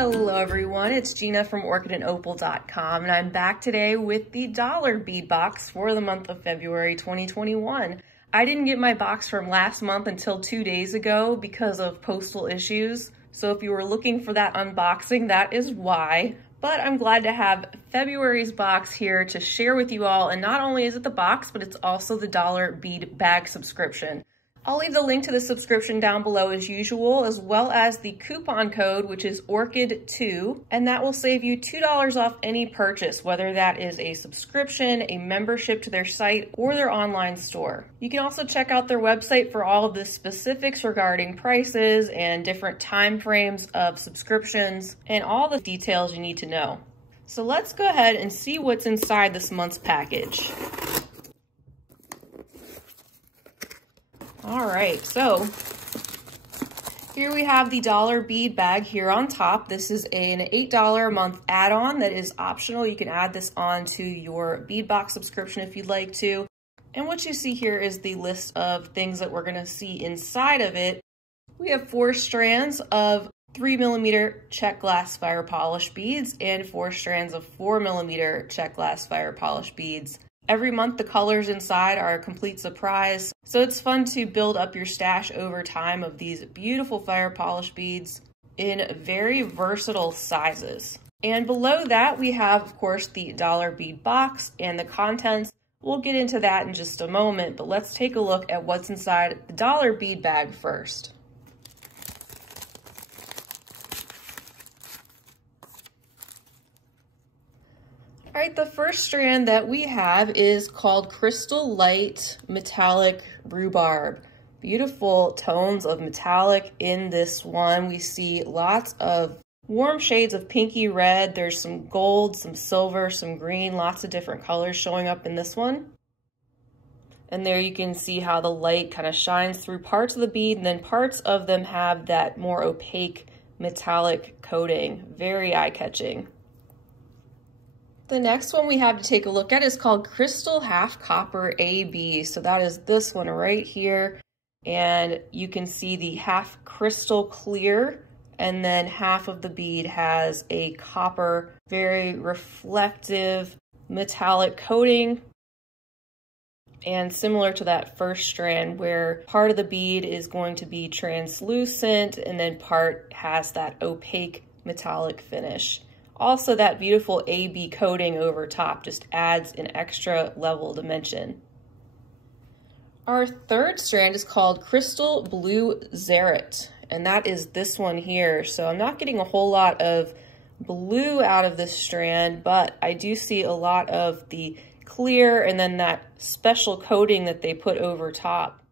Hello everyone, it's Gina from orchidandopal.com, and I'm back today with the dollar bead box for the month of February 2021. I didn't get my box from last month until 2 days ago because of postal issues, so if you were looking for that unboxing, that is why. But I'm glad to have February's box here to share with you all, and not only is it the box, but it's also the dollar bead bag subscription. I'll leave the link to the subscription down below as usual, as well as the coupon code, which is ORCHID2, and that will save you $2 off any purchase, whether that is a subscription, a membership to their site, or their online store. You can also check out their website for all of the specifics regarding prices and different time frames of subscriptions and all the details you need to know. So let's go ahead and see what's inside this month's package. All right, so here we have the dollar bead bag here on top. This is an $8 a month add-on that is optional. You can add this on to your bead box subscription if you'd like to. And what you see here is the list of things that we're gonna see inside of it. We have 4 strands of 3mm check glass fire polish beads and 4 strands of 4mm check glass fire polish beads. Every month, the colors inside are a complete surprise, so it's fun to build up your stash over time of these beautiful fire polish beads in very versatile sizes. And below that, we have, of course, the dollar bead box and the contents. We'll get into that in just a moment, but let's take a look at what's inside the dollar bead bag first. All right, the first strand that we have is called Crystal Light Metallic Rhubarb. Beautiful tones of metallic in this one. We see lots of warm shades of pinky red. There's some gold, some silver, some green, lots of different colors showing up in this one. And there you can see how the light kind of shines through parts of the bead, and then parts of them have that more opaque metallic coating. Very eye-catching. The next one we have to take a look at is called Crystal Half Copper AB. So that is this one right here. And you can see the half crystal clear, and then half of the bead has a copper, very reflective metallic coating. And similar to that first strand where part of the bead is going to be translucent and then part has that opaque metallic finish. Also, that beautiful AB coating over top just adds an extra level dimension. Our third strand is called Crystal Blue Zerit, and that is this one here. So I'm not getting a whole lot of blue out of this strand, but I do see a lot of the clear and then that special coating that they put over top.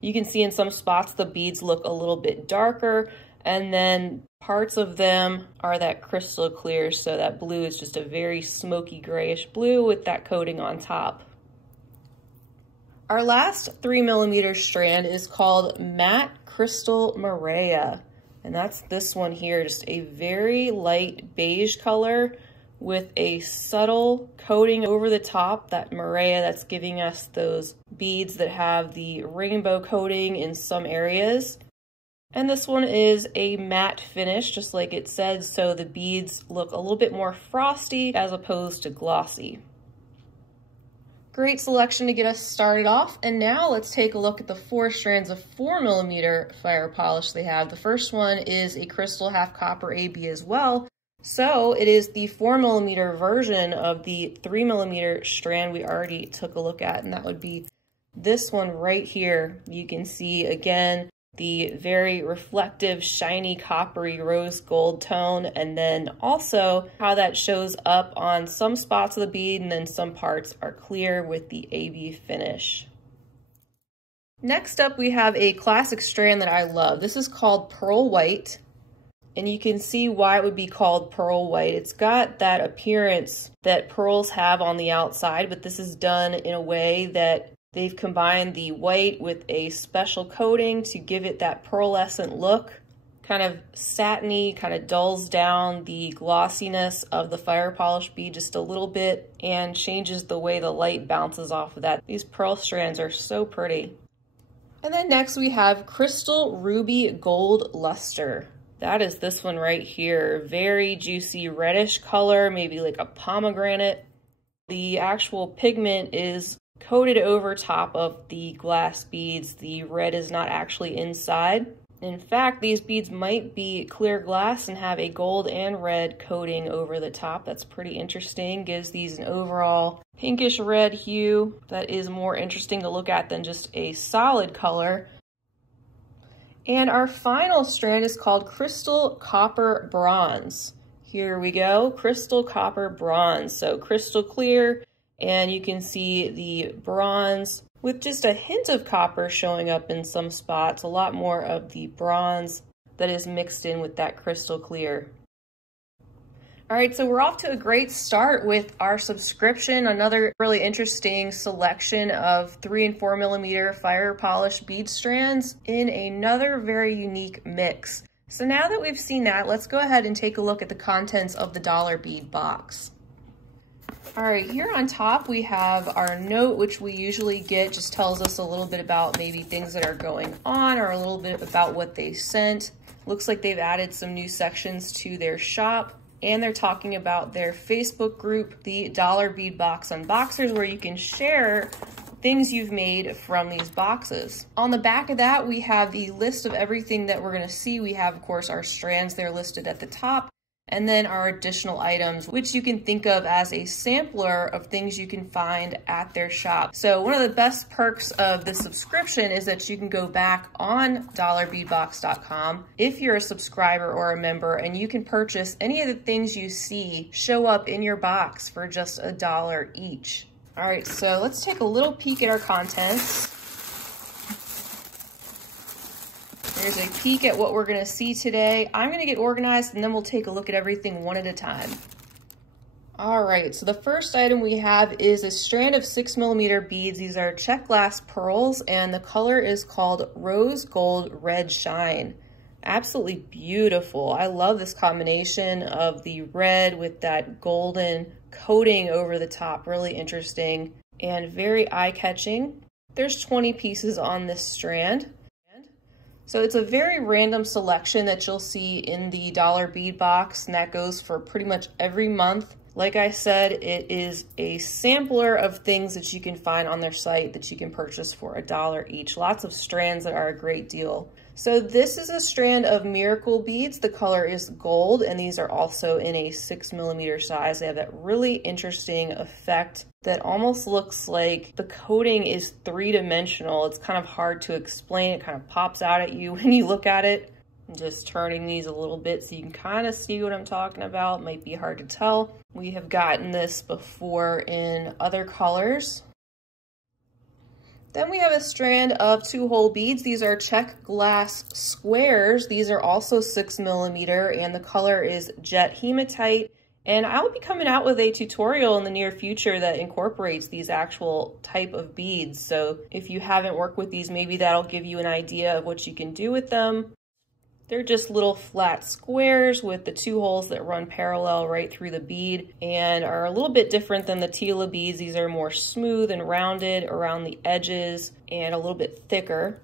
You can see in some spots the beads look a little bit darker, and then parts of them are that crystal clear, so that blue is just a very smoky grayish blue with that coating on top. Our last 3mm strand is called Matte Crystal Merrier, and that's this one here, just a very light beige color with a subtle coating over the top, that merrier that's giving us those beads that have the rainbow coating in some areas. And this one is a matte finish, just like it said, so the beads look a little bit more frosty as opposed to glossy. Great selection to get us started off, and now let's take a look at the 4 strands of 4mm fire polish they have. The first one is a Crystal Half Copper AB as well, so it is the 4mm version of the 3mm strand we already took a look at, and that would be this one right here. You can see again the very reflective, shiny, coppery rose gold tone, and then also how that shows up on some spots of the bead, and then some parts are clear with the AB finish. Next up, we have a classic strand that I love. This is called Pearl White, and you can see why it would be called Pearl White. It's got that appearance that pearls have on the outside, but this is done in a way that they've combined the white with a special coating to give it that pearlescent look. Kind of satiny, kind of dulls down the glossiness of the fire polish bead just a little bit and changes the way the light bounces off of that. These pearl strands are so pretty. And then next we have Crystal Ruby Gold Luster. That is this one right here. Very juicy reddish color, maybe like a pomegranate. The actual pigment is coated over top of the glass beads. The red is not actually inside. In fact, these beads might be clear glass and have a gold and red coating over the top. That's pretty interesting. Gives these an overall pinkish red hue that is more interesting to look at than just a solid color. And our final strand is called Crystal Copper Bronze. Here we go, Crystal Copper Bronze. So crystal clear, and you can see the bronze with just a hint of copper showing up in some spots, a lot more of the bronze that is mixed in with that crystal clear. All right, so we're off to a great start with our subscription, another really interesting selection of 3 and 4 millimeter fire polished bead strands in another very unique mix. So now that we've seen that, let's go ahead and take a look at the contents of the dollar bead box. All right, here on top we have our note, which we usually get, just tells us a little bit about maybe things that are going on or a little bit about what they sent. Looks like they've added some new sections to their shop, and they're talking about their Facebook group, the Dollar Bead Box Unboxers, where you can share things you've made from these boxes. On the back of that, we have the list of everything that we're gonna see. We have, of course, our strands, they're listed at the top, and then our additional items, which you can think of as a sampler of things you can find at their shop. So one of the best perks of the subscription is that you can go back on dollarbeadbox.com if you're a subscriber or a member, and you can purchase any of the things you see show up in your box for just $1 each. All right, so let's take a little peek at our contents. Here's a peek at what we're gonna see today. I'm gonna get organized and then we'll take a look at everything one at a time. All right, so the first item we have is a strand of 6 millimeter beads. These are check glass pearls, and the color is called Rose Gold Red Shine. Absolutely beautiful. I love this combination of the red with that golden coating over the top. Really interesting and very eye-catching. There's 20 pieces on this strand. So it's a very random selection that you'll see in the dollar bead box, and that goes for pretty much every month. Like I said, it is a sampler of things that you can find on their site that you can purchase for $1 each. Lots of strands that are a great deal. So this is a strand of miracle beads. The color is gold, and these are also in a 6 millimeter size. They have that really interesting effect that almost looks like the coating is three-dimensional. It's kind of hard to explain. It kind of pops out at you when you look at it. I'm just turning these a little bit so you can kind of see what I'm talking about. Might be hard to tell. We have gotten this before in other colors. Then we have a strand of 2-hole beads. These are check glass squares. These are also 6 millimeter, and the color is jet hematite. And I will be coming out with a tutorial in the near future that incorporates these actual type of beads. So if you haven't worked with these, maybe that'll give you an idea of what you can do with them. They're just little flat squares with the 2 holes that run parallel right through the bead and are a little bit different than the Tila beads. These are more smooth and rounded around the edges and a little bit thicker.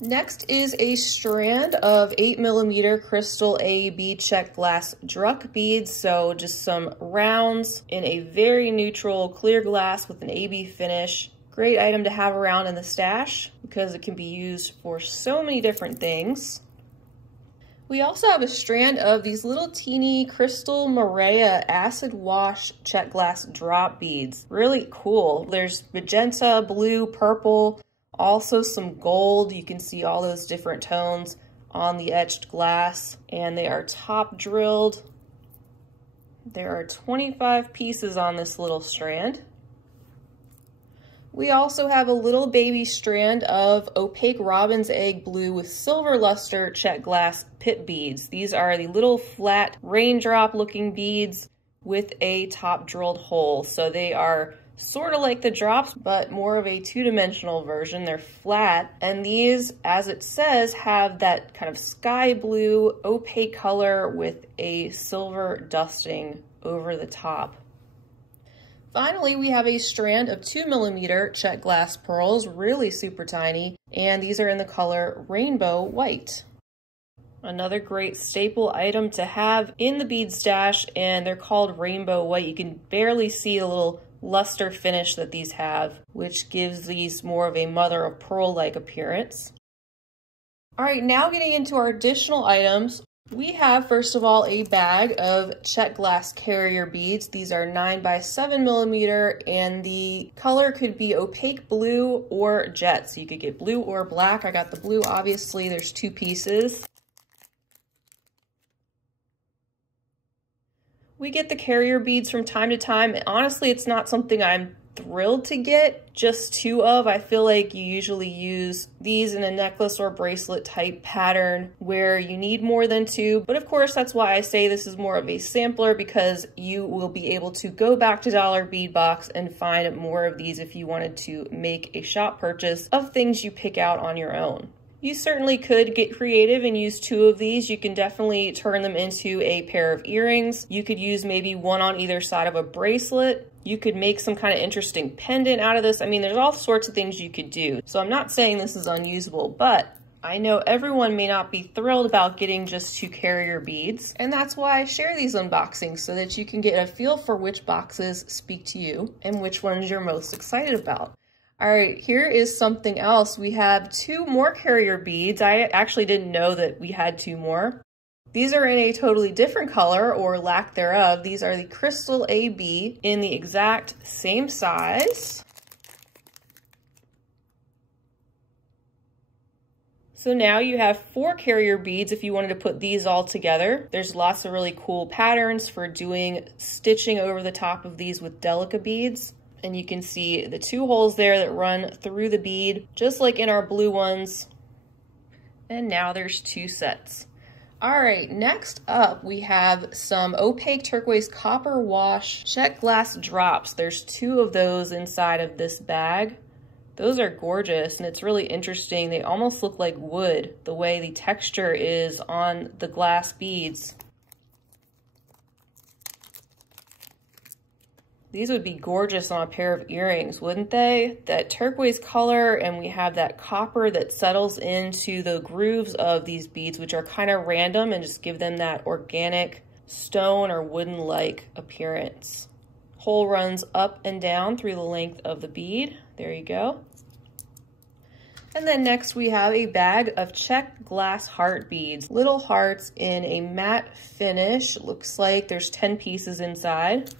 Next is a strand of 8 millimeter crystal AEB check glass Druck beads. So just some rounds in a very neutral clear glass with an AB finish. Great item to have around in the stash because it can be used for so many different things. We also have a strand of these little teeny crystal merrier acid wash check glass drop beads. Really cool. There's magenta, blue, purple, also some gold. You can see all those different tones on the etched glass, and they are top drilled. There are 25 pieces on this little strand. We also have a little baby strand of opaque robin's egg blue with silver luster check glass pip beads. These are the little flat raindrop looking beads with a top drilled hole. So they are sort of like the drops, but more of a two-dimensional version. They're flat, and these, as it says, have that kind of sky blue opaque color with a silver dusting over the top. Finally, we have a strand of 2 millimeter check glass pearls, really super tiny, and these are in the color rainbow white. Another great staple item to have in the bead stash, and they're called rainbow white. You can barely see a little luster finish that these have, which gives these more of a mother of pearl-like appearance. All right, now getting into our additional items. We have, first of all, a bag of check glass carrier beads. These are 9 by 7 millimeter, and the color could be opaque blue or jet. So you could get blue or black. I got the blue, obviously. There's 2 pieces. We get the carrier beads from time to time. Honestly, it's not something I'm thrilled to get just 2 of. I feel like you usually use these in a necklace or bracelet type pattern where you need more than 2. But of course, that's why I say this is more of a sampler, because you will be able to go back to Dollar Bead Box and find more of these if you wanted to make a shop purchase of things you pick out on your own. You certainly could get creative and use 2 of these. You can definitely turn them into a pair of earrings. You could use maybe one on either side of a bracelet. You could make some kind of interesting pendant out of this. I mean, there's all sorts of things you could do. So I'm not saying this is unusable, but I know everyone may not be thrilled about getting just 2 carrier beads. And that's why I share these unboxings, so that you can get a feel for which boxes speak to you and which ones you're most excited about. All right, here is something else. We have 2 more carrier beads. I actually didn't know that we had 2 more. These are in a totally different color, or lack thereof. These are the Crystal AB in the exact same size. So now you have 4 carrier beads if you wanted to put these all together. There's lots of really cool patterns for doing stitching over the top of these with Delica beads. And you can see the 2 holes there that run through the bead, just like in our blue ones. And now there's 2 sets. All right, next up we have some opaque turquoise copper wash check glass drops. There's 2 of those inside of this bag. Those are gorgeous, and it's really interesting. They almost look like wood, the way the texture is on the glass beads. These would be gorgeous on a pair of earrings, wouldn't they? That turquoise color, and we have that copper that settles into the grooves of these beads, which are kind of random and just give them that organic stone or wooden-like appearance. Hole runs up and down through the length of the bead. There you go. And then next we have a bag of check glass heart beads. Little hearts in a matte finish. It looks like there's 10 pieces inside.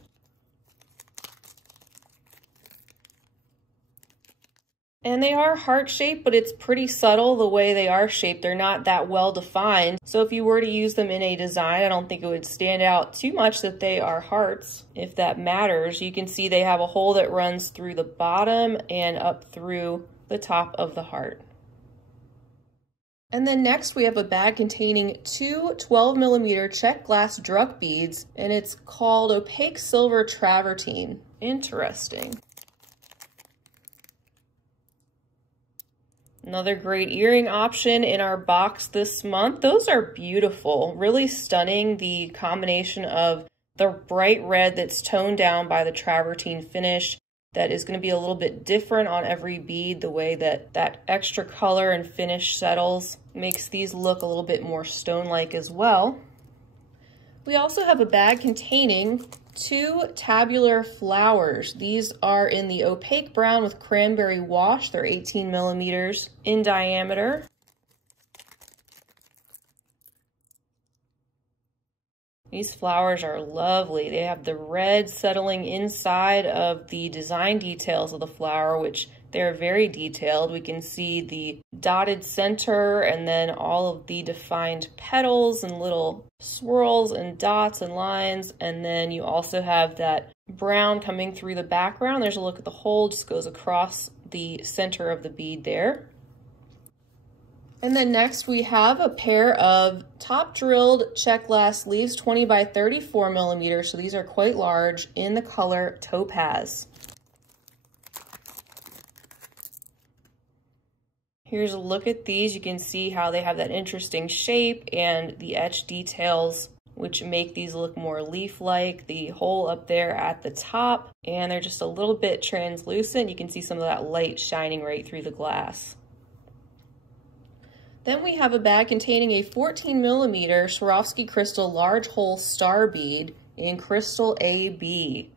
And they are heart-shaped, but it's pretty subtle the way they are shaped. They're not that well defined. So if you were to use them in a design, I don't think it would stand out too much that they are hearts, if that matters. You can see they have a hole that runs through the bottom and up through the top of the heart. And then next we have a bag containing 2 12mm check glass druck beads, and it's called opaque silver travertine. Interesting. Another great earring option in our box this month. Those are beautiful, really stunning. The combination of the bright red that's toned down by the travertine finish that is going to be a little bit different on every bead. The way that that extra color and finish settles makes these look a little bit more stone-like as well. We also have a bag containing 2 tabular flowers. These are in the opaque brown with cranberry wash. They're 18mm in diameter. These flowers are lovely. They have the red settling inside of the design details of the flower, which they're very detailed. We can see the dotted center and then all of the defined petals and little swirls and dots and lines. And then you also have that brown coming through the background. There's a look at the hole, just goes across the center of the bead there. And then next we have a pair of top drilled check glass sleeves, 20 by 34mm. So these are quite large, in the color topaz. Here's a look at these. You can see how they have that interesting shape and the etched details, which make these look more leaf-like. The hole up there at the top, and they're just a little bit translucent. You can see some of that light shining right through the glass. Then we have a bag containing a 14mm Swarovski crystal large hole star bead in crystal AB.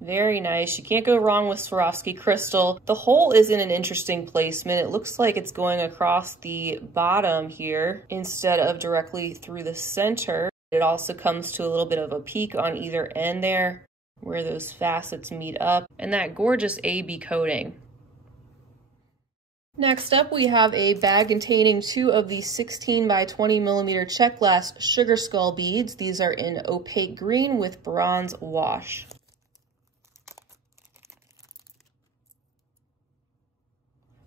Very nice. You can't go wrong with Swarovski crystal. The hole is in an interesting placement. It looks like it's going across the bottom here instead of directly through the center. It also comes to a little bit of a peak on either end there where those facets meet up, and that gorgeous AB coating. Next up, we have a bag containing 2 of the 16 by 20mm check glass sugar skull beads. These are in opaque green with bronze wash.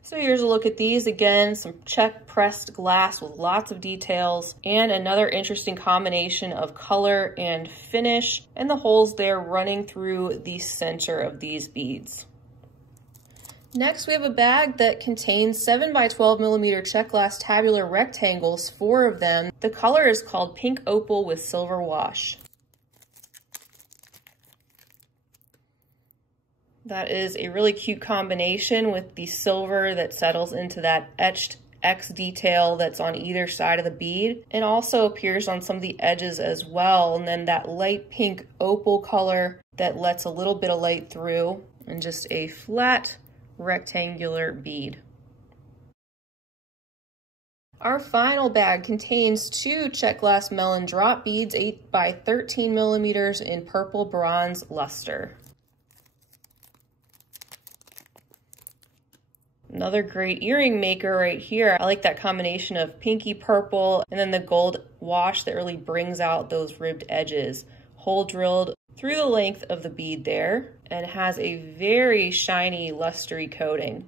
So here's a look at these. Again, some check pressed glass with lots of details and another interesting combination of color and finish, and the holes there running through the center of these beads. Next, we have a bag that contains 7 by 12mm check glass tabular rectangles, 4 of them. The color is called pink opal with silver wash. That is a really cute combination with the silver that settles into that etched X detail that's on either side of the bead, and also appears on some of the edges as well. And then that light pink opal color that lets a little bit of light through, and just a flat rectangular bead. Our final bag contains 2 check glass melon drop beads, 8 by 13mm in purple bronze luster. Another great earring maker right here. I like that combination of pinky purple and then the gold wash that really brings out those ribbed edges. Hole drilled through the length of the bead there, and has a very shiny lustery coating.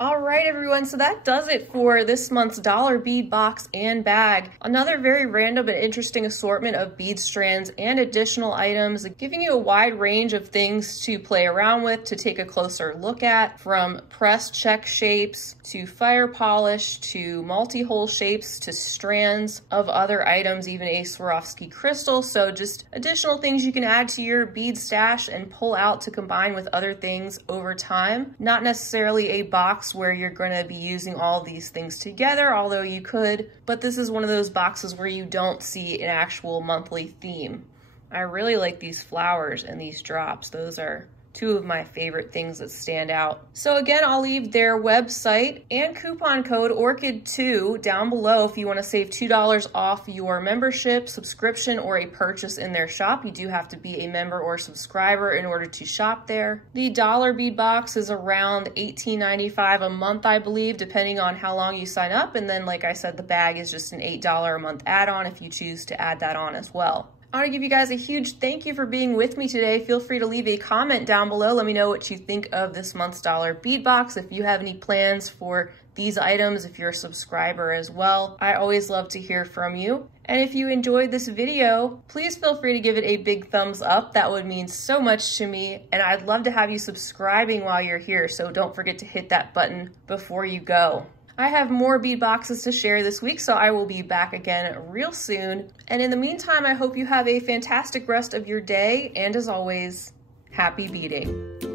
All right, everyone, so that does it for this month's dollar bead box and bag. Another very random and interesting assortment of bead strands and additional items, giving you a wide range of things to play around with, to take a closer look at, from pressed check shapes to fire polish to multi-hole shapes to strands of other items, even a Swarovski crystal. So just additional things you can add to your bead stash and pull out to combine with other things over time. Not necessarily a box where you're going to be using all these things together, although you could, but this is one of those boxes where you don't see an actual monthly theme. I really like these flowers and these drops. Those are 2 of my favorite things that stand out. So again, I'll leave their website and coupon code ORCHID2 down below if you want to save $2 off your membership, subscription, or a purchase in their shop. You do have to be a member or subscriber in order to shop there. The dollar bead box is around $18.95 a month, I believe, depending on how long you sign up. And then, like I said, the bag is just an $8 a month add-on if you choose to add that on as well. I want to give you guys a huge thank you for being with me today. Feel free to leave a comment down below. Let me know what you think of this month's dollar bead box. If you have any plans for these items, if you're a subscriber as well, I always love to hear from you. And if you enjoyed this video, please feel free to give it a big thumbs up. That would mean so much to me. And I'd love to have you subscribing while you're here. So don't forget to hit that button before you go. I have more bead boxes to share this week, so I will be back again real soon. And in the meantime, I hope you have a fantastic rest of your day. And as always, happy beading.